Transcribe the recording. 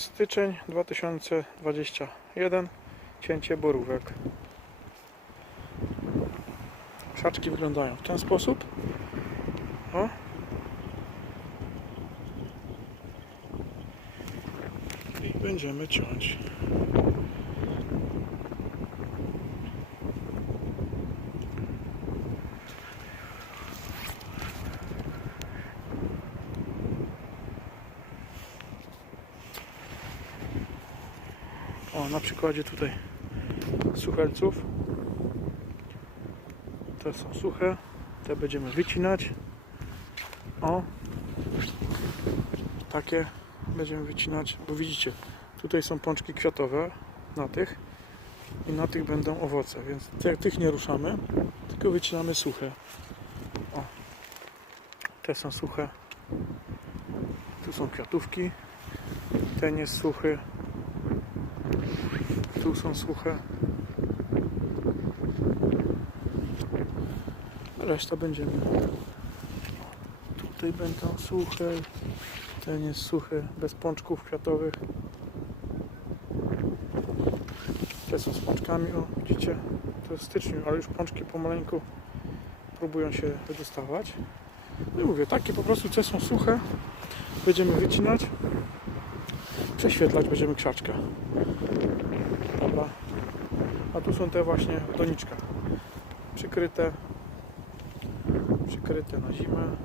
Styczeń 2021. Cięcie borówek. Krzaczki wyglądają w ten sposób. O. I będziemy ciąć. O, na przykładzie tutaj suchelców. Te są suche, te będziemy wycinać. O, takie będziemy wycinać, bo widzicie, tutaj są pączki kwiatowe na tych i na tych będą owoce, więc tych nie ruszamy, tylko wycinamy suche. O, te są suche. Tu są kwiatówki. Ten jest suchy. Tu są suche. Reszta będziemy. Tutaj będą suche. Ten jest suchy, bez pączków kwiatowych. Te są z pączkami, o widzicie. To w styczniu, ale już pączki pomaleńku próbują się wydostawać. No i mówię, takie po prostu te są suche. Będziemy wycinać. Prześwietlać będziemy krzaczka. Dobra. A tu są te właśnie w doniczkach. Przykryte. Przykryte na zimę.